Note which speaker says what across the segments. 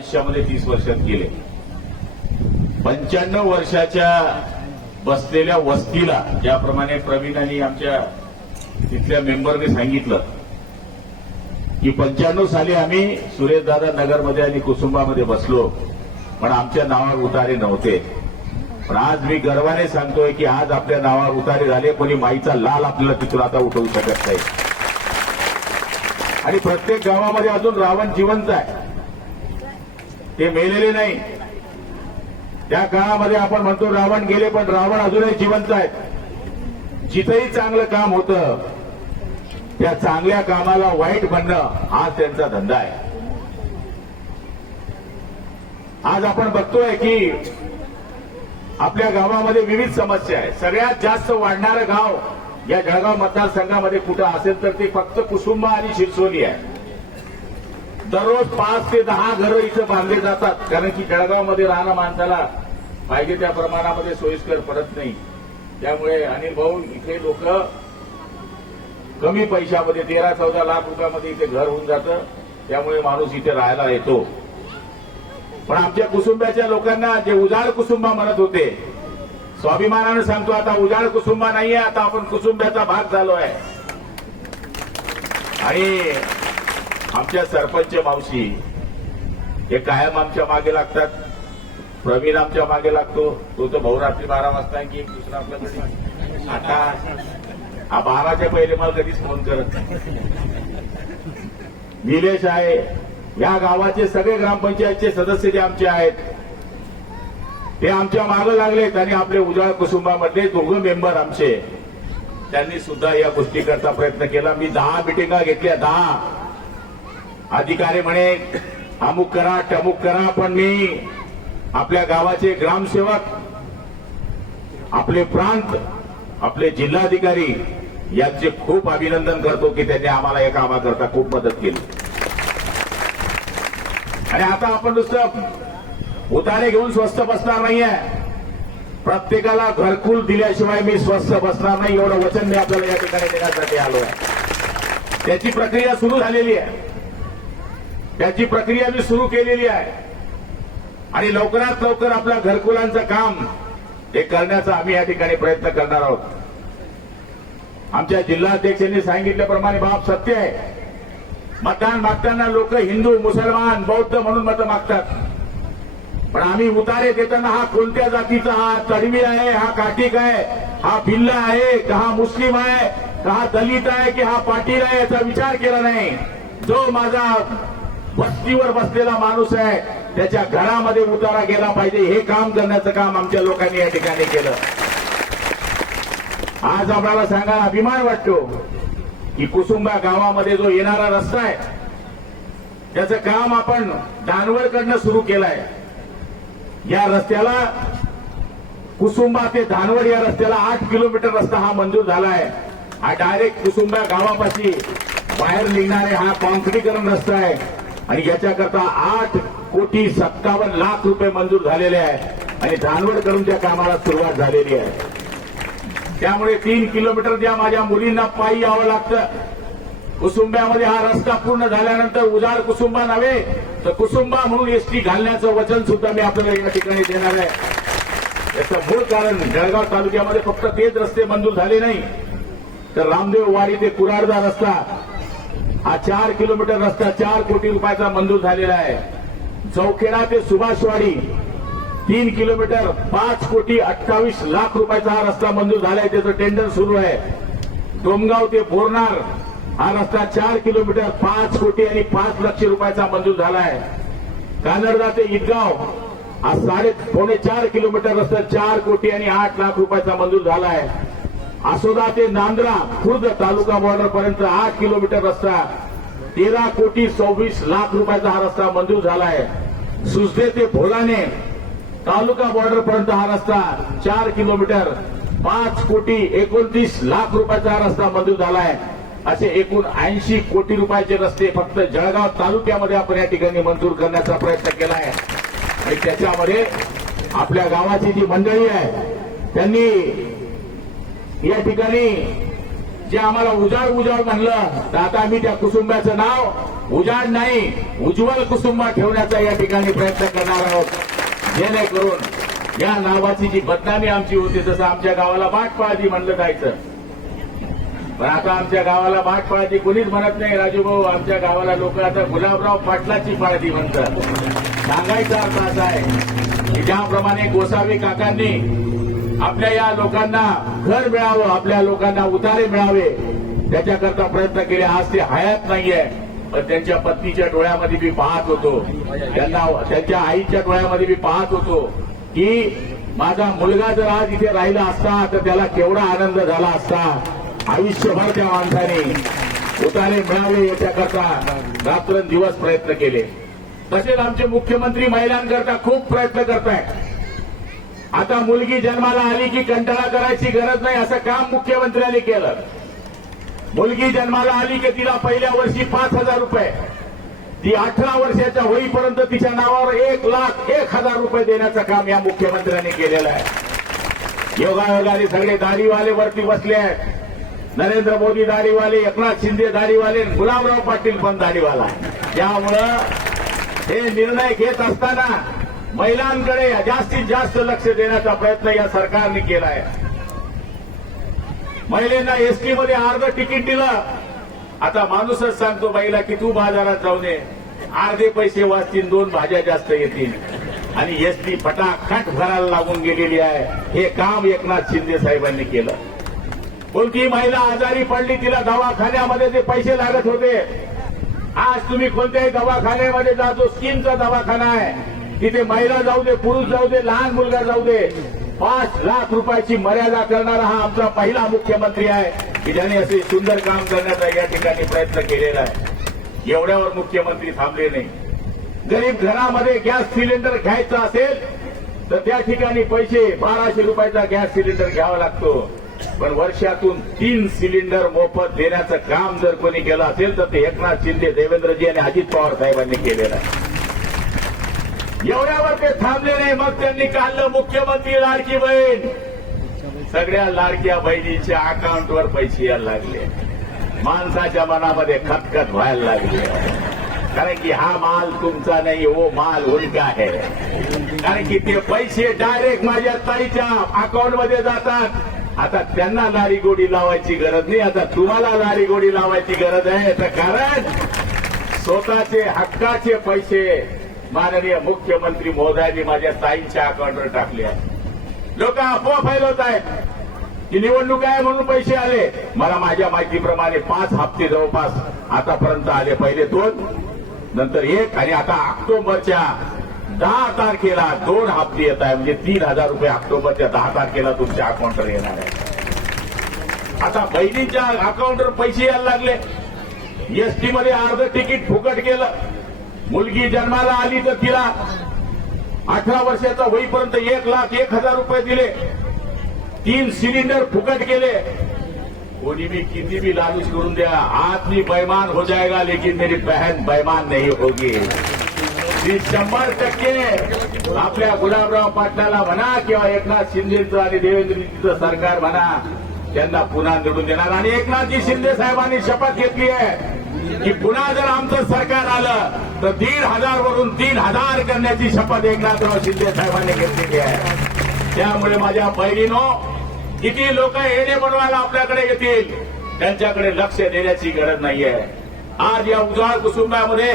Speaker 1: आयुष्यामध्ये तीस वर्षात गेले. पंच्याण्णव वर्षाच्या बसलेल्या वस्तीला ज्याप्रमाणे प्रवीण आणि आमच्या तिथल्या मेंबरने सांगितलं की पंच्याण्णव साली आम्ही सुरेशदादा नगरमध्ये आणि कुसुंबामध्ये बसलो पण आमच्या नावावर उतारे नव्हते. पण आज मी गर्वाने सांगतोय की आज आपल्या नावावर उतारे झाले कोणी माईचा लाल आपल्याला तिथून आता उठवू शकत नाही. आणि प्रत्येक गावामध्ये अजून रावण जिवंत आहे. ते मेलेले नाही. त्या काळामध्ये आपण म्हणतो रावण गेले पण रावण अजूनही जिवंत आहेत. जिथंही चांगलं काम होतं त्या चांगल्या कामाला वाईट म्हणणं हा त्यांचा धंदा आहे. आज आपण बघतोय की आपल्या गावामध्ये विविध समस्या आहे सगळ्यात जास्त वाढणारं गाव या जळगाव मतदारसंघामध्ये कुठं असेल तर ते फक्त कुसुंबा आणि शिरसोली आहे. दररोज पाच ते दहा घरं इथं बांधले जातात. कारण की जळगावमध्ये राहणं माणसाला पाहिजे त्या प्रमाणामध्ये सोयीस्कर पडत नाही. त्यामुळे अनिल भाऊ इथे लोक कमी पैशामध्ये तेरा चौदा लाख रुपयामध्ये इथे घर होऊन जातं. त्यामुळे माणूस इथे राहायला येतो. पण आमच्या कुसुंबाच्या लोकांना जे उजाड कुसुंबा म्हणत होते स्वाभिमानानं सांगतो आता उजाड कुसुंबा नाहीये आता आपण कुसुंब्याचा भाग झालो आहे. आणि आमच्या सरपंच मावशी हे कायम आमच्या मागे लागतात. प्रवीण आमच्या मागे लागतो. तो तर भाऊ रात्री बारा वाजता की एक दुसरा आपला आता हा बाराच्या पहिले मला कधीच फोन करत निलेश आहे. या गावाचे सगळे ग्रामपंचायतचे सदस्य जे आमचे आहेत ते आमच्या मागे लागलेत आणि आपले उजाळ कुसुंबामधले दोघं मेंबर आमचे. त्यांनी सुद्धा या गोष्टीकरता प्रयत्न केला. मी दहा मिटिंगा घेतल्या दहा. अधिकारी म्हणे अमुक करा टमुक करा पण मी आपल्या गावाचे ग्रामसेवक आपले प्रांत आपले जिल्हाधिकारी यांचे खूप अभिनंदन करतो की त्यांनी आम्हाला या कामाकरता खूप मदत केली. आणि आता आपण नुसतं उतारे घेऊन स्वस्त बसणार नाहीये. प्रत्येकाला घरकुल दिल्याशिवाय मी स्वस्त बसणार नाही एवढं वचन मी आपल्याला या ठिकाणी देण्यासाठी आलो आहे त्याची प्रक्रिया सुरू झालेली आहे. त्याची प्रक्रिया मी सुरू केलेली आहे. आणि लवकरात लवकर आपल्या घरकुलांचं काम हे करण्याचा आम्ही या ठिकाणी प्रयत्न करणार आहोत. आमच्या जिल्हाध्यक्षांनी सांगितल्याप्रमाणे बाब सत्य आहे. मतदान मागताना लोक हिंदू मुसलमान बौद्ध म्हणून मतं मागतात. पण आम्ही उतारे देताना हा कोणत्या जातीचा हा तडवी आहे हा काटिक आहे हा भिल्ला आहे का हा मुस्लिम आहे का हा दलित आहे की हा पाटील आहे याचा विचार केला नाही. जो माझा वस्तीवर बसलेला माणूस आहे. त्याच्या घरामध्ये उतारा गेला पाहिजे. हे काम करण्याचं काम आमच्या लोकांनी या ठिकाणी केलं. आज आपल्याला सांगा अभिमान वाटतो की कुसुंबा गावामध्ये जो येणारा रस्ता आहे त्याचं काम आपण दानवडकडनं सुरू केलंय. या रस्त्याला कुसुंबा ते धानवड या रस्त्याला आठ किलोमीटर रस्ता हा मंजूर झाला आहे हा डायरेक्ट कुसुंबा गावापाशी बाहेर निघणारे हा कॉन्क्रीकरण रस्ता आहे. आणि याच्याकरता आठ कोटी सत्तावन्न लाख रुपये मंजूर झालेले आहेत. आणि धानवड करून त्या कामाला सुरुवात झालेली आहे. त्यामुळे तीन किलोमीटर ज्या माझ्या मुलींना पायी यावं लागतं. कुसुंब्यामध्ये हा रस्ता पूर्ण झाल्यानंतर उजाड कुसुंबा नव्हे तर कुसुंबा म्हणून एसटी घालण्याचं वचन सुद्धा मी आपल्याला या ठिकाणी देणार आहे. याचं मूळ कारण जळगाव तालुक्यामध्ये फक्त तेच रस्ते मंजूर झाले नाही. तर रामदेव वाडी ते कुराडदा रस्ता हा चार किलोमीटर रस्ता चार कोटी रुपयाचा मंजूर झालेला आहे. चौखेडा ते सुभाषवाडी तीन किलोमीटर पाच कोटी अठ्ठावीस लाख रुपयाचा हा रस्ता मंजूर झालाय त्याचं टेंडर सुरू आहे. डोमगाव ते बोरनार हा रस्ता चार किलोमीटर पाच कोटी आणि पाच लक्ष रुपयाचा मंजूर झालाय. कानडदा ते इदगाव हा साडे पावणे चार किलोमीटर रस्ता चार कोटी आणि आठ लाख रुपयाचा मंजूर झालाय. आसोदा ते नांद्रा खुर्द तालुका बॉर्डर पर्यंत आठ किलोमीटर रस्ता. तेरा कोटी सव्वीस लाख रुपयाचा हा रस्ता मंजूर झालाय. सुजदे ते भोलाने तालुका बॉर्डर पर्यंत हा रस्ता चार किलोमीटर. पाच कोटी एकोणतीस लाख रुपयाचा हा रस्ता मंजूर झालाय. असे एकूण ऐंशी कोटी रुपयाचे रस्ते फक्त जळगाव तालुक्यामध्ये आपण या ठिकाणी मंजूर करण्याचा प्रयत्न केला आहे आणि त्याच्यामध्ये आपल्या गावाची जी मंडळी आहे त्यांनी या ठिकाणी जे आम्हाला उजाड उजाड म्हणलं तर आता आम्ही त्या कुसुंबाचं नाव उजाड नाही उज्ज्वल कुसुंब ठेवण्याचा या ठिकाणी प्रयत्न करणार आहोत. जेणेकरून या नावाची जी बदनामी आमची होती जसं आमच्या गावाला बाटपाळाजी म्हणलं जायचं. पण आता आमच्या गावाला बाटपाळाजी कुणीच म्हणत नाही राजूभाऊ आमच्या गावाला लोक आता गुलाबराव पाटलाची पाळजी म्हणतात. सांगायचा अर्थ असा आहे की ज्याप्रमाणे गोसावी काकांनी आपल्या या लोकांना घर मिळावं आपल्या लोकांना उतारे मिळावे त्याच्याकरता प्रयत्न केले. आज ते हयात नाहीये. पण त्यांच्या पत्नीच्या डोळ्यामध्ये मी पाहत होतो. त्यांना त्यांच्या आईच्या डोळ्यामध्ये मी पाहत होतो की माझा मुलगा जर आज इथे राहिला असता तर त्याला केवढा आनंद झाला असता. आयुष्यभर त्या माणसाने उतारे मिळावे याच्याकरता रात्रंदिवस प्रयत्न केले. तसेच आमचे मुख्यमंत्री महिलांकरता खूप प्रयत्न करतायत. आता मुलगी जन्माला आली की कंटाळा करायची गरज नाही असं काम मुख्यमंत्र्यांनी केलं. मुलगी जन्माला आली की तिला पहिल्या वर्षी पाच हजार रुपये. ती अठरा वर्षाच्या होईपर्यंत तिच्या नावावर एक लाख एक हजार रुपये देण्याचं काम या मुख्यमंत्र्यांनी केलेलं आहे. योगायोगाने सगळे दाढीवाले वरती बसले आहेत. नरेंद्र मोदी दाढीवाले एकनाथ शिंदे दाढीवाले गुलाबराव पाटील पण दाढीवाला त्यामुळं हे निर्णय घेत असताना महिलांकडे जास्तीत जास्त लक्ष देण्याचा प्रयत्न या सरकारने केला आहे महिलांना एसटीमध्ये अर्ध तिकीट दिलं. आता माणूसच सांगतो बाईला की तू बाजारात जाऊ नये. अर्धे पैसे वाचतील दोन भाज्या जास्त येतील. आणि एसटी फटाखट भरायला लागून गेलेली आहे. हे काम एकनाथ शिंदे साहेबांनी केलं. कोणती महिला आजारी पडली तिला दवाखान्यामध्ये जे पैसे लागत होते. आज तुम्ही कोणत्याही दवाखान्यामध्ये जा जो स्कीमचा दवाखाना आहे. तिथे महिला जाऊ दे पुरुष जाऊ दे लहान मुलगा जाऊ दे. पाच लाख रुपयाची मर्यादा करणारा हा आमचा पहिला मुख्यमंत्री आहे. की ज्याने असे सुंदर काम करण्याचा या ठिकाणी प्रयत्न केलेला आहे. एवढ्यावर मुख्यमंत्री थांबले नाही. गरीब घरामध्ये गॅस सिलेंडर घ्यायचा असेल तर त्या ठिकाणी पैसे बाराशे रुपयाचा गॅस सिलेंडर घ्यावा लागतो. पण वर्षातून तीन सिलेंडर मोफत देण्याचं काम जर कोणी केलं असेल तर ते एकनाथ शिंदे देवेंद्रजी आणि अजित पवार साहेबांनी केलेलं आहे. एवढ्यावर ते थांबले नाही. मग त्यांनी काढलं मुख्यमंत्री लाडकी बहीण. सगळ्या लाडक्या बहिणीच्या अकाउंटवर पैसे यायला लागले. माणसाच्या मनामध्ये खतखत व्हायला लागली. कारण की हा माल तुमचा नाही हो माल उलका आहे. कारण की ते पैसे डायरेक्ट माझ्या ताईच्या अकाउंटमध्ये जातात. आता त्यांना लारी गोडी लावायची गरज नाही. आता तुम्हाला लारी गोडी लावायची गरज आहे. तर कारण स्वतःचे हक्काचे पैसे माननीय मुख्यमंत्री महोदयांनी माझ्या ताईंच्या अकाउंटवर टाकले आहे. लोक अफवा फैलवत आहेत. की निवडणूक आहे म्हणून पैसे आले. मला माझ्या माहितीप्रमाणे पाच हप्ते जवळपास आतापर्यंत आले. पहिले दोन नंतर एक आणि आता ऑक्टोबरच्या दहा तारखेला दोन हप्ते येत आहे. म्हणजे तीन हजार रुपये ऑक्टोबरच्या दहा तारखेला तुमच्या अकाउंटवर येणार आहे. आता बहिणीच्या अकाउंटवर पैसे यायला लागले. एसटी मध्ये अर्ध तिकीट फुकट केलं. मुलगी जन्माला आली तर तिला अठरा वर्षाचा होईपर्यंत एक लाख एक हजार रुपये दिले. तीन सिलेंडर फुकट केले कोणी भी किती भी लालूच करून द्या. आदमी बैमान हो जाएगा लेकिन मेरी बहन बैमान नहीं होगी. मी शंभर टक्के आपल्या गुलाबराव पाटलाला म्हणा किंवा एकनाथ शिंदेचं आणि देवेंद्रजीचं सरकार म्हणा त्यांना पुन्हा निवडून देणार. आणि एकनाथजी शिंदे साहेबांनी शपथ घेतली आहे. की पुन्हा जर आमचं सरकार आलं तर दीड हजार वरून तीन हजार करण्याची शपथ एकनाथराव शिंदे साहेबांनी घेतलेली आहे. त्यामुळे माझ्या बहिणीनो किती लोक येणे बनवायला आपल्याकडे येतील त्यांच्याकडे लक्ष देण्याची गरज नाहीये. आज या उजाळ कुसुंबामध्ये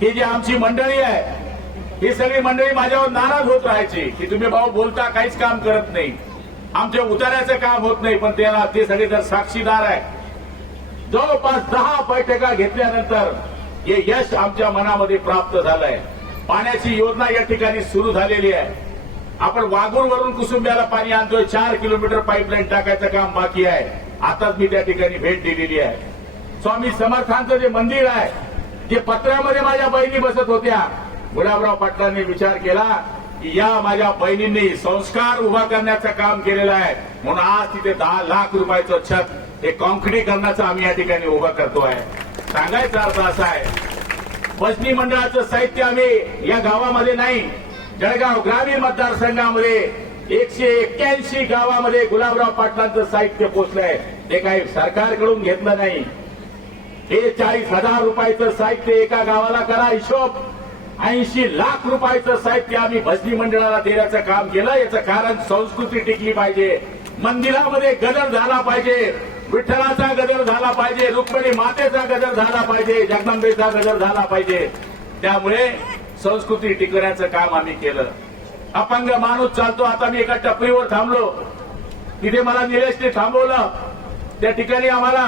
Speaker 1: ही जी आमची मंडळी आहे ही सगळी मंडळी माझ्यावर नाराज होत राहायची की तुम्ही भाऊ बोलता काहीच काम करत नाही. आमच्या उतार्याचं काम होत नाही पण त्याला ते सगळे जर साक्षीदार आहे जवळपास दहा बैठका घेतल्यानंतर हे यश आमच्या मनामध्ये प्राप्त झालंय. पाण्याची योजना या ठिकाणी सुरू झालेली आहे. आपण वाघूरवरून कुसुंब्याला पाणी आणतोय. चार किलोमीटर पाईपलाईन टाकायचं काम बाकी आहे. आताच मी त्या ठिकाणी भेट दिलेली आहे. स्वामी समर्थांचं जे मंदिर आहे जे पत्र्यामध्ये माझ्या बहिणी बसत होत्या गुलाबराव पाटलांनी विचार केला की या माझ्या बहिणींनी संस्कार उभा करण्याचं काम केलेलं आहे. म्हणून आज तिथे दहा लाख रुपयाचं छत हे कॉन्क्रिटीकरणाचं आम्ही या ठिकाणी उभं आहे सांगायचा अर्थ असा आहे पश्चिमी मंडळाचं साहित्य आम्ही या गावामध्ये नाही जळगाव ग्रामीण मतदारसंघामध्ये एकशे एक्क्याऐंशी गावामध्ये गुलाबराव पाटलांचं साहित्य पोचलंय. ते काही सरकारकडून घेतलं नाही. हे चाळीस हजार रुपयाचं साहित्य एका गावाला करा हिशोब. ऐंशी लाख रुपयाचं साहित्य आम्ही भजनी मंडळाला देण्याचं काम केलं. याचं कारण संस्कृती टिकली पाहिजे. मंदिरामध्ये गदर झाला पाहिजे. विठ्ठलाचा गजर झाला पाहिजे रुक्मिणी मातेचा गजर झाला पाहिजे जगदंबेचा गजर झाला पाहिजे. त्यामुळे संस्कृती टिकवण्याचं काम आम्ही केलं. अपंग माणूस चालतो. आता मी एका टपरीवर थांबलो. तिथे मला निलेशने थांबवलं. त्या ठिकाणी आम्हाला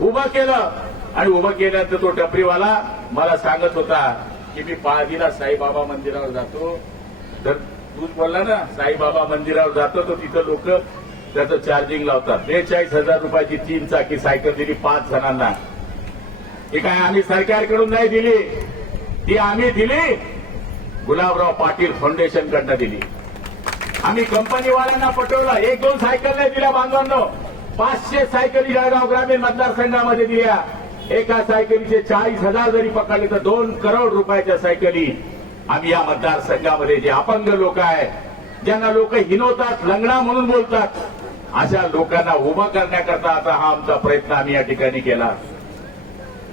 Speaker 1: उभं केलं. आणि उभं केल्यानंतर तो टपरीवाला मला सांगत होता की मी पाळदीला साईबाबा मंदिरावर जातो. तर तूच बोलला ना साईबाबा मंदिरावर जातो. तर तिथं लोक त्याचं चार्जिंग लावतात. बेचाळीस हजार रुपयाची तीन चाकी सायकल दिली पाच जणांना. ही काय आम्ही सरकारकडून नाही दिली? ती आम्ही दिली. गुलाबराव पाटील फाउंडेशन कडनं दिली. आम्ही कंपनीवाल्यांना पटवलं. एक दोन सायकल नाही दिल्या बांधवांनो. पाचशे सायकली जळगाव ग्रामीण मतदारसंघामध्ये दिल्या. एका सायकलीचे चाळीस हजार जरी पकडले तर दोन करोड रुपयाच्या सायकली आम्ही या मतदारसंघामध्ये जे अपंग लोक आहेत ज्यांना लोक हिनवतात लंगडा म्हणून बोलतात अशा लोकांना उभं करण्याकरता आता हा आमचा प्रयत्न आम्ही या ठिकाणी केला.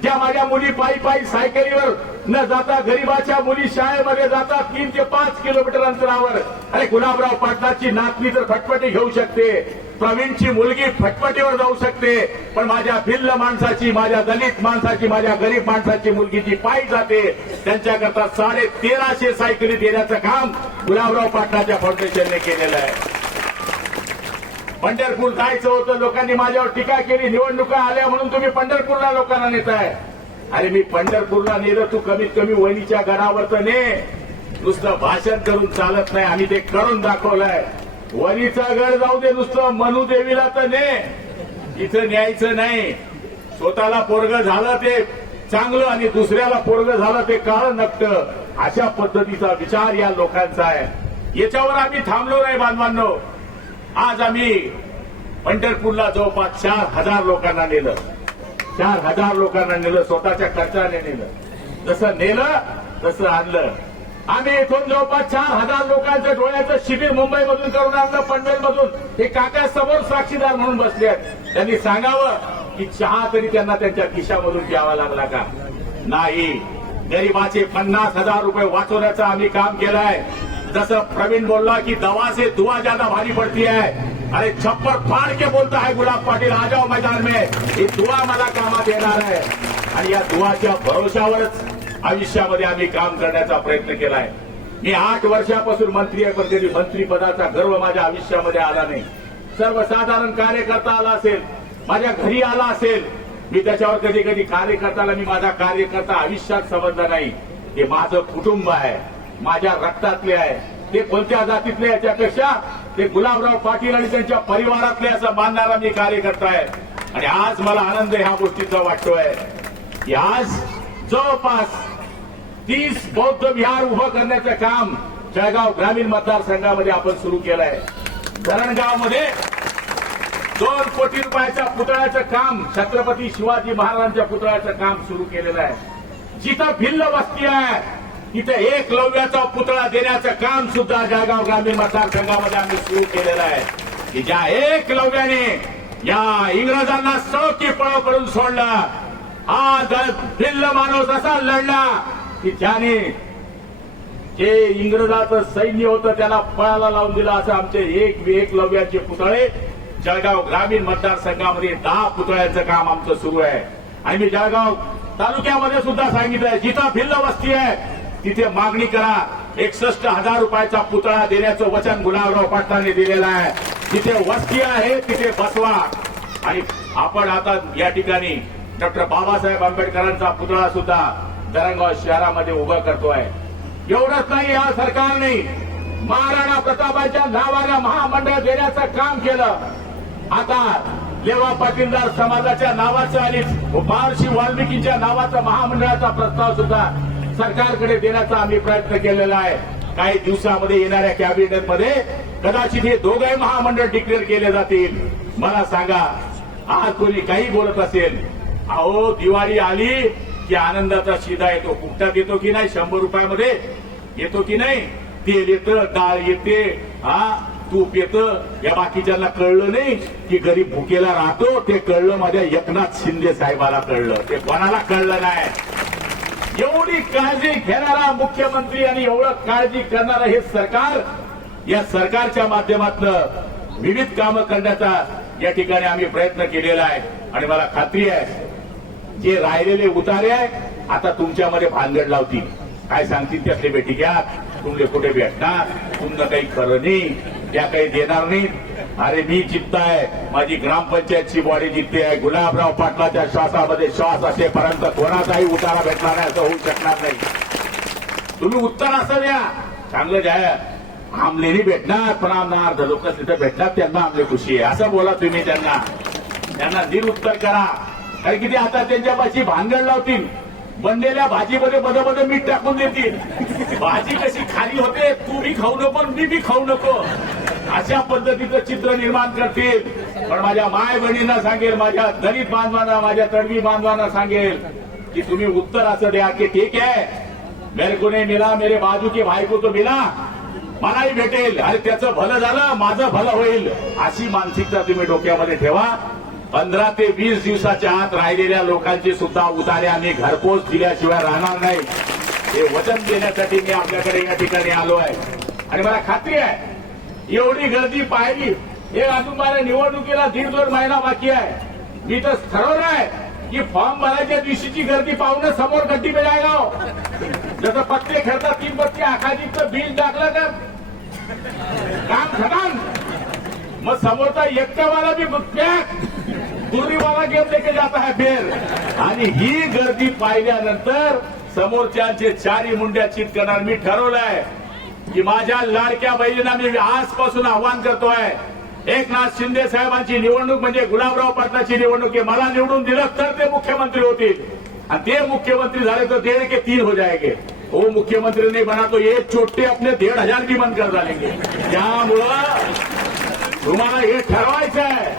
Speaker 1: ज्या माझ्या मुली पायी पायी सायकलीवर न जाता गरीबाच्या मुली शाळेमध्ये जातात तीन ते पाच किलोमीटर अंतरावर. अरे गुलाबराव पाटलाची नातनी तर फटफटी घेऊ शकते. प्रवीणची मुलगी फटफटीवर जाऊ शकते. पण माझ्या भिल्ल माणसाची माझ्या दलित माणसाची माझ्या गरीब माणसाची मुलगी जी पायी जाते त्यांच्याकरता साडे तेराशे सायकली देण्याचं काम गुलाबराव पाटलाच्या फाउंडेशनने केलेलं आहे. पंढरपूर जायचं होतं लोकांनी माझ्यावर टीका केली निवडणुका आल्या म्हणून तुम्ही पंढरपूरला लोकांना नेताय. अरे मी पंढरपूरला नेलं तू कमीत कमी वहिनीच्या गडावर तर ने. नुसतं भाषण करून चालत नाही आम्ही ते करून दाखवलंय. वणीचा गड जाऊ दे नुसतं मनू देवीला तर ने. इथं न्यायचं नाही. स्वतःला पोरग झालं ते चांगलं आणि दुसऱ्याला पोरग झालं ते काळ नकट अशा पद्धतीचा विचार या लोकांचा आहे. याच्यावर आम्ही थांबलो नाही बांधवांनो. आज आम्ही पंढरपूरला जवळपास चार हजार लोकांना नेलं. चार हजार लोकांना नेलं स्वतःच्या खर्चाने नेलं. जसं नेलं तसं आणलं. आम्ही इथून जवळपास चार हजार लोकांच्या डोळ्याचं शिबिर मुंबईमधून करून आणलं पनवेलमधून. हे काका समोर साक्षीदार म्हणून बसले आहेत. त्यांनी सांगावं की चहा तरी त्यांना त्यांच्या खिशामधून घ्यावा लागला का? नाही. गरीबाचे पन्नास हजार रुपये वाचवण्याचं आम्ही काम केलंय. जसं प्रवीण बोलला की दवा से दुआ ज्यादा भारी पडती है। अरे छप्पर फाड़ के बोलता है गुलाब पाटील आ जाओ मैदान में। ही दुआ मला कामात येणार आहे आणि या दुआच्या भरोशावरच आयुष्यामध्ये आम्ही काम करण्याचा प्रयत्न केलाय. मी आठ वर्षापासून मंत्री आहे पण कधी मंत्रीपदाचा गर्व माझ्या आयुष्यामध्ये आला नाही. सर्वसाधारण कार्यकर्ता आला असेल माझ्या घरी आला असेल मी त्याच्यावर कधी कधी कार्यकर्त्याला मी माझा कार्यकर्ता आयुष्यात समजला नाही. हे माझं कुटुंब आहे. माझ्या रक्तातले आहे. ते कोणत्या जातीतले याच्यापेक्षा ते गुलाबराव पाटील आणि त्यांच्या परिवारातले असं मानणारा मी कार्यकर्ता आहे. आणि आज मला आनंद ह्या गोष्टीचा वाटतोय. की आज जवळपास तीस बौद्ध विहार उभं करण्याचं काम जळगाव ग्रामीण मतदारसंघामध्ये आपण सुरू केलंय. धरणगावमध्ये दोन कोटी रुपयाच्या पुतळ्याचं काम छत्रपती शिवाजी महाराजांच्या पुतळ्याचं काम सुरू केलेलं आहे. जिथं भिल्ल वस्ती आहे तिथे एक लव्याचा पुतळा देण्याचं काम सुद्धा जळगाव ग्रामीण मतदारसंघामध्ये आम्ही सुरू केलेलं आहे. की ज्या एक लव्याने या इंग्रजांना सौकी पळ करून सोडला हा भिल्ल माणूस असा लढला की ज्याने जे इंग्रजाचं सैन्य होतं त्याला पळाला लावून दिलं असं आमचे एक एकलव्याचे पुतळे जळगाव ग्रामीण मतदारसंघामध्ये दहा पुतळ्यांचं काम आमचं सुरू आहे. आणि मी जळगाव तालुक्यामध्ये सुद्धा सांगितलंय जिथं भिल्ल वस्ती आहे तिथे मागणी करा. एकसष्ट हजार रुपयाचा पुतळा देण्याचं वचन गुलाबराव पाटलांनी दिलेलं आहे. जिथे वस्ती आहे तिथे बसवा. आणि आपण आता या ठिकाणी डॉक्टर बाबासाहेब आंबेडकरांचा पुतळा सुद्धा दरंगाव शहरामध्ये उभा करतोय. एवढंच नाही या सरकारने महाराणा प्रतापांच्या नावानं महामंडळ देण्याचं काम केलं. आता लेवा पाटीलदार समाजाच्या नावाचं आणि महर्षी वाल्मिकींच्या नावाचं महामंडळाचा प्रस्ताव सुद्धा सरकारकडे देण्याचा आम्ही प्रयत्न केलेला आहे. काही दिवसामध्ये येणाऱ्या कॅबिनेटमध्ये कदाचित हे दोघे महामंडळ डिक्लेअर केले जातील. मला सांगा आज कोणी काही बोलत असेल? अहो दिवाळी आली की आनंदाचा शिदा येतो. फुकटात येतो की नाही? शंभर रुपयामध्ये येतो की नाही? तेल येतं डाळ येते. हा तूप येतं. या बाकीच्यांना कळलं नाही की गरीब भुकेला राहतो. ते कळलं माझ्या एकनाथ शिंदे साहेबाला कळलं. ते कोणाला कळलं नाही? एवढी काळजी घेणारा मुख्यमंत्री आणि एवढं काळजी करणारं हे सरकार या सरकारच्या माध्यमातून विविध कामं करण्याचा या ठिकाणी आम्ही प्रयत्न केलेला आहे. आणि मला खात्री आहे जे राहिलेले उतारे आहे आता तुमच्यामध्ये भानगड लावतील. काय सांगतील त्यातले बेटी घ्या तुमले कुठे भेटणार तुमचं काही खरं नाही त्या काही देणार नाही अरे मी जिंकताय. माझी ग्रामपंचायतची बॉडी जिंकते आहे. गुलाबराव पाटलाच्या श्वासामध्ये श्वास असेपर्यंत कोणाचाही उतारा भेटणार नाही असं होऊ शकणार नाही. तुम्ही उत्तर असं द्या. चांगलं द्या आमलेनी भेटणार पण आमदार अर्ध लोक तिथं भेटणार त्यांना आमले खुशी आहे. असं बोला तुम्ही त्यांना. त्यांना दिन उत्तर करा. कारण की ते आता त्यांच्यापाशी भानगड लावतील? बनलेल्या भाजीमध्ये मध्ये मध्ये मीठ टाकून देतील. भाजी कशी खाली होते तू बी खाऊ नको आणि मी बी खाऊ नको. अशा पद्धतीचं चित्र निर्माण करतील. पण माझ्या माय बहिणींना सांगेल माझ्या दलित बांधवांना माझ्या तडवी बांधवांना सांगेल की तुम्ही उत्तर असं द्या की ठीक आहे. मेरे को मिला मेरे बाजू के भाई को तो मिला. मलाही भेटेल. अरे त्याचं भलं झालं माझं भलं होईल. अशी मानसिकता तुम्ही डोक्यामध्ये ठेवा. पंधरा ते वीस दिवसाच्या आत राहिलेल्या लोकांची सुद्धा उतारे आम्ही घरपोच दिल्याशिवाय राहणार नाही. हे वचन देण्यासाठी मी आपल्याकडे या ठिकाणी आलो आहे. आणि मला खात्री आहे एवढी गर्दी पाहिली. हे अजून मला निवडणुकीला दीड दोन महिना बाकी आहे. मी तर ठरवलं आहे की फॉर्म भरायच्या दिवशीची गर्दी पाहून समोर गड्डी पे हो. जसं पत्ते खेळतात तीन पत्ते आखाजीचं बिल टाकलं तर. काम खटान मग समोरचा एकट्यावाला बी पॅक दुरीवाला गेम लेके जाता आहे फेर आणि ही गर्दी पाहिल्यानंतर समोरच्यांचे चारी मुंड्या चित करणार मी ठरवलंय की माझ्या लाडक्या बहिणींना मी आजपासून आव्हान करतोय. एकनाथ शिंदे साहेबांची निवडणूक म्हणजे गुलाबराव पाटलाची निवडणूक आहे. मला निवडून दिलं तर ते मुख्यमंत्री होतील. आणि ते मुख्यमंत्री झाले तर डेढ़ के तीन हो जाएंगे वो हो, मुख्यमंत्री नहीं बना तो एक छोटे अपने डेढ़ हजार भी बंद कर डालेंगे त्यामुळं तुम्हाला हे ठरवायचं आहे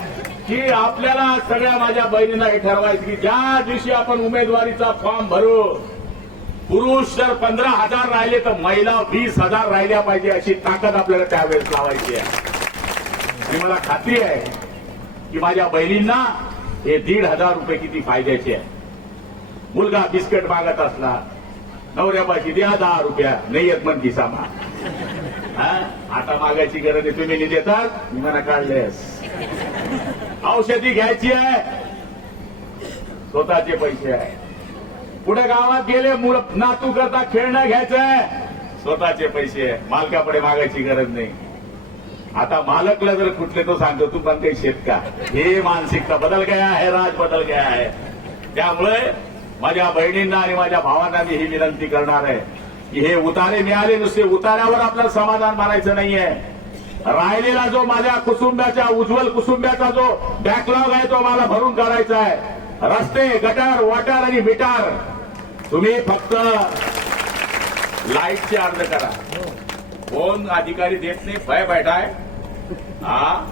Speaker 1: की आपल्याला सगळ्या माझ्या बहिणींना हे ठरवायचं की ज्या दिवशी आपण उमेदवारीचा फॉर्म भरू पुरुष जर पंधरा हजार राहिले तर महिला वीस हजार राहिल्या पाहिजे अशी ताकद आपल्याला त्यावेळेस लावायची आहे. आणि मला खात्री आहे की माझ्या बहिणींना हे दीड हजार रुपये किती फायद्याचे आहे. मुलगा बिस्किट मागत असला नवऱ्यापाशी द्या दहा रुपया नाही येत मन किसामा हा? आता मागायची गरज आहे तुम्ही नाही देतात? मी मला काढलेस. औषधी घ्यायची आहे. स्वतःचे पैसे आहे. पुढे गावात गेले मुलं नातू करता खेळणं घ्यायचंय स्वतःचे पैसे आहे मालकाकडे मागायची गरज नाही. आता मालकला जर कुठले तो सांगतो तू पण काही शेत का हे मानसिकता बदल गया आहे राज बदल गया आहे. त्यामुळे माझ्या बहिणींना आणि माझ्या भावांना मी ही विनंती करणार आहे की हे उतारे मिळाले नुसते उतार्यावर आपल्याला समाधान मानायचं नाहीये. राहिलेला जो माझ्या कुसुंब्याच्या उज्ज्वल कुसुंब्याचा जो बॅकलॉग आहे तो मला भरून काढायचा आहे. रस्ते गटार वॉटर आणि मिटार तुम्ही फक्त लाईटचे अर्ज करा. कोण अधिकारी देत नाही भय बैठाय हा?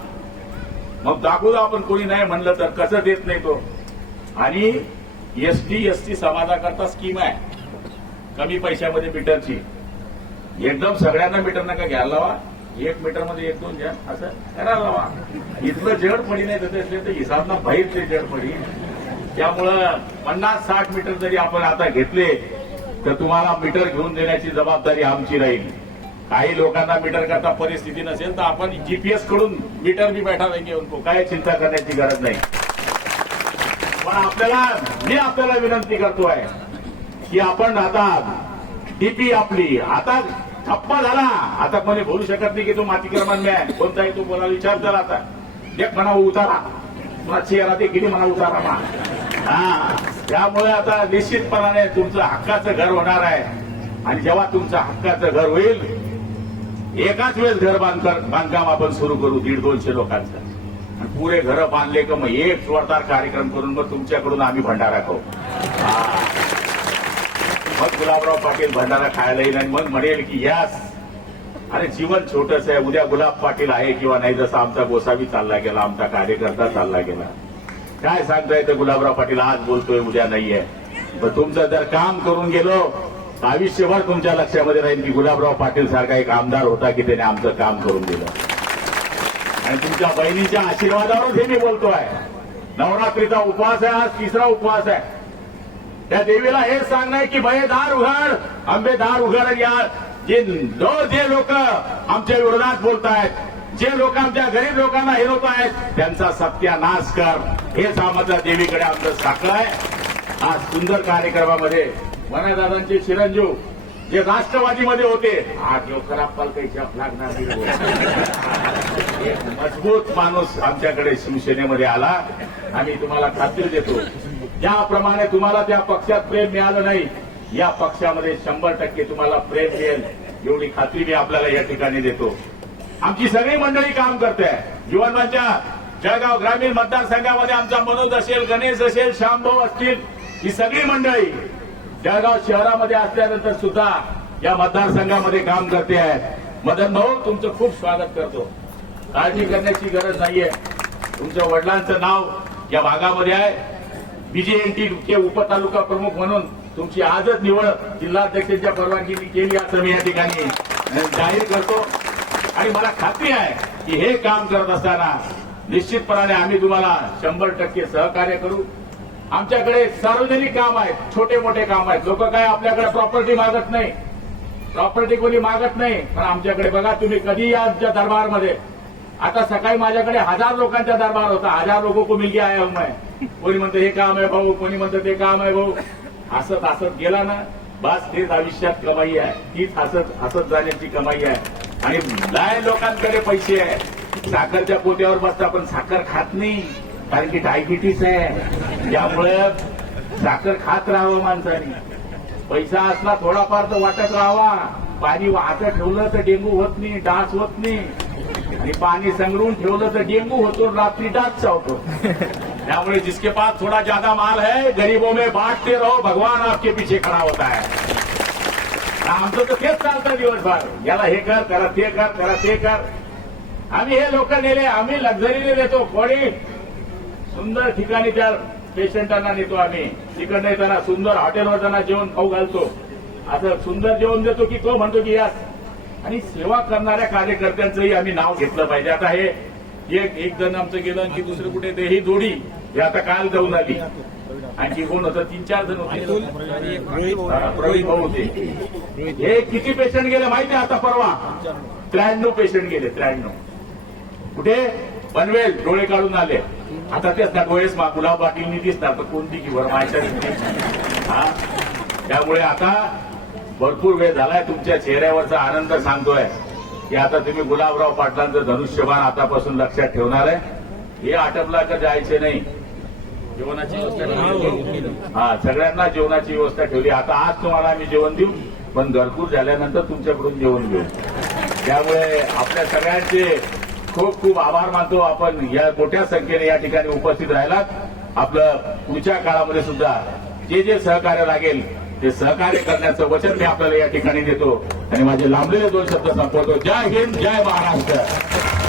Speaker 1: मग दाखवू आपण कोणी नाही म्हणलं तर कसं देत नाही तो. आणि एसटी एसटी समाजाकरता स्कीम आहे. कमी पैशामध्ये मीटरची. एकदम सगळ्यांना मीटर नका घ्यायला लावा. एक मीटरमध्ये एक दोन घ्या असं करायला लावा. इथलं जड पडी नाही तर हिसाबला बाहेर ते जड पडी. त्यामुळं पन्नास साठ मीटर जरी आपण आता घेतले तर तुम्हाला मीटर घेऊन देण्याची जबाबदारी आमची राहील. काही लोकांना मीटर करता परिस्थिती नसेल तर आपण जीपीएसकडून मीटर बी बैठा घेऊन तो काय चिंता करण्याची गरज नाही. पण आपल्याला मी आपल्याला विनंती करतोय की आपण आता टीपी आपली आता ठप्पा झाला. आता कोणी बोलू शकत नाही की तो माती क्रमांक आहे कोणताही तो बोला विचार करा आता. एक म्हणा उतारा. तुला चेहरा ते किती म्हणा उतारा मा हा त्यामुळे आता निश्चितपणाने तुमचं हक्काचं घर होणार आहे. आणि जेव्हा तुमचं हक्काचं घर होईल एकाच वेळेस घर बांधकाम आपण सुरू करू दीड दोनशे लोकांचं. आणि पुरे घर बांधले का मग एक जोरदार कार्यक्रम करून मग तुमच्याकडून आम्ही भंडारा खाऊ. मग गुलाबराव पाटील भंडारा खायला येईल आणि मग म्हणेल की यास. अरे जीवन छोटस आहे. उद्या गुलाब पाटील आहे किंवा नाही जसा आमचा गोसावी चालला गेला आमचा कार्यकर्ता चालला गेला. काय सांगता येतं गुलाबराव पाटील? आज बोलतोय उद्या नाहीये. पण तुमचं जर काम करून गेलो तर आयुष्यभर तुमच्या लक्षामध्ये राहील की गुलाबराव पाटील सारखा एक आमदार होता की त्याने आमचं काम करून दिलं. आणि तुमच्या बहिणीच्या आशीर्वादावरच हे मी बोलतोय. नवरात्रीचा उपवास आहे आज तिसरा उपवास आहे. त्या देवीला हेच सांगणार की भय दार उघड आंबे दार उघड या जे जो जे लोक आमच्या विरोधात बोलतायत जे लोक आमच्या गरीब लोकांना हिरवत आहेत त्यांचा सत्यानाश कर. हेच आमच्या देवीकडे आमचं साखळ आहे. आज सुंदर कार्यक्रमामध्ये वनदादांचे चिरंजीव जे राष्ट्रवादीमध्ये होते हा जो खराब पालकाच्या लागणार नाही. एक मजबूत माणूस आमच्याकडे शिवसेनेमध्ये आला. आम्ही तुम्हाला खात्री देतो. ज्याप्रमाणे तुम्हाला त्या पक्षात प्रेम मिळालं नाही या पक्षामध्ये शंभर टक्के तुम्हाला प्रेम मिळेल. एवढी खात्री मी आपल्याला या ठिकाणी देतो. आमची सगळी मंडळी काम करते. युवकांच्या जळगाव ग्रामीण मतदारसंघामध्ये आमचा मनोज असेल गणेश असेल श्यामभाऊ असतील ही सगळी मंडळी जळगाव शहरामध्ये असल्यानंतर सुद्धा या मतदारसंघामध्ये काम करते आहे. मदन भाऊ तुमचं खूप स्वागत करतो. काळजी करण्याची गरज नाहीये. तुमच्या वडिलांचं नाव या भागामध्ये आहे. बीजेएनटी के उपतालुका प्रमुख म्हणून तुमची आजच निवड जिल्हाध्यक्षांच्या परवानगीने केली असं मी या ठिकाणी जाहीर करतो. आणि मला खात्री आहे की हे काम करत असताना निश्चितपणाने आम्ही तुम्हाला शंभर टक्के सहकार्य करू. आमच्याकडे सार्वजनिक काम आहेत छोटे मोठे काम आहेत. लोक काय आपल्याकडे प्रॉपर्टी मागत नाही. प्रॉपर्टी कोणी मागत नाही. पण आमच्याकडे बघा तुम्ही कधी या आमच्या दरबारमध्ये आता सकाळी माझ्याकडे हजार लोकांचा दरबार होता. हजार लोक को मिलगी आहे मैं कोणी म्हणतं हे काम आहे भाऊ. कोणी म्हणतं ते काम आहे भाऊ. हसत हसत गेला ना बस तेच आयुष्यात कमाई आहे. तीच हसत हसत जाण्याची कमाई आहे. आणि लय लोकांकडे पैसे आहे. साखरच्या पोत्यावर बसता पण साखर खात नाही कारण की डायबिटीस आहे. त्यामुळे साखर खात राहावं माणसाने. पैसा असला थोडाफार तर वाटत राहावा. पाणी वाहत ठेवलं तर डेंगू होत नाही डास होत नाही. आणि पाणी संगरून ठेवलं तर डेंगू होतो रात्री डास चावतो. त्यामुळे जिसके पास थोड़ा ज्यादा माल है गरीबों में बांटते रहो. भगवान आपके पीछे खड़ा होता है. आमचं तर तेच चालतं दिवसभर. याला हे कर त्याला ते कर त्याला ते कर. आम्ही हे लोक नेले आम्ही लक्झरीने देतो कोणी? सुंदर ठिकाणी त्या पेशंटांना नेतो आम्ही. तिकडनं येताना सुंदर हॉटेलवर त्यांना जेवण खाऊ घालतो. असं सुंदर जेवण देतो की तो म्हणतो की यास. आणि सेवा करणाऱ्या कार्यकर्त्यांचंही आम्ही नाव घेतलं पाहिजे. आता हे एक एक जण आमचं गेलं की दुसरं कुठे ते ही जोडी ही आता काल जाऊन आली. आणखी कोण होतं तीन चार जण होते. प्रवीण भाऊ. होते. हे किती पेशंट गेले माहिती आहे आता परवा? त्र्याण्णव पेशंट गेले त्र्याण्णव. कुठे? पनवेल डोळे काढून आले. आता तेच ना डोळेच मा गुलाब पाटीलनी दिसणार तर कोणती की बरं माझ्या हा? त्यामुळे आता भरपूर वेळ झालाय तुमच्या चेहऱ्यावरचा आनंद सांगतोय. की आता तुम्ही गुलाबराव पाटलांचं धनुष्यबाण आतापासून लक्षात ठेवणार आहे. हे आटपला का जायचे नाही. जेवणाची व्यवस्था ठेवली. हा सगळ्यांना जेवणाची व्यवस्था ठेवली. आता आज तुम्हाला आम्ही जेवण देऊ पण घरपूर झाल्यानंतर तुमच्याकडून जेवण घेऊ. त्यामुळे आपल्या सगळ्यांचे खूप खूप आभार मानतो. आपण या मोठ्या संख्येने या ठिकाणी उपस्थित राहिलात. आपलं पुढच्या काळामध्ये सुद्धा जे जे सहकार्य लागेल ते सहकार्य करण्याचं वचन मी आपल्याला या ठिकाणी देतो. आणि माझे लांबलेले दोन शब्द संपवतो. जय हिंद जय महाराष्ट्र.